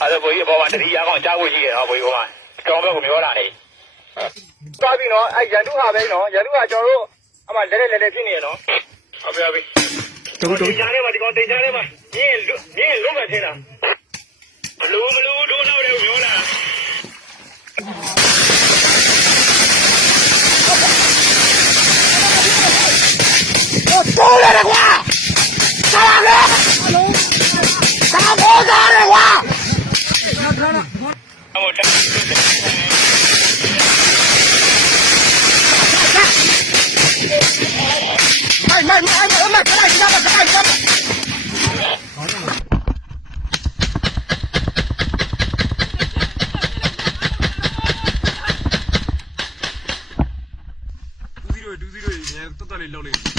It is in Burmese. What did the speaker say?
အဲ့ဒါကိုကြီးအပေါ်မှာတတိယကောင်ကြားဖို့ရှိတယ်နော်ကိုကြီးကကျွန်တော်ဘက်ကပြောတာလေသွားပြီနော်အဲ့ရန်သူဟာပဲနော်ရန်သူဟာကျွန်တော်တို့အမှလက်လက်ဖြစ်နေရနော်ဟုတ်ပြီတို့ကြားထဲမှာဒီကောင်တင်ကြားထဲမှာညင်းလုံးပဲထင်းတာမလို့တို့နောက်တယ်ပြောတာ多了的话，啥了？啥不干的话？2-0 တော်တော်လေးလောက်လိုက်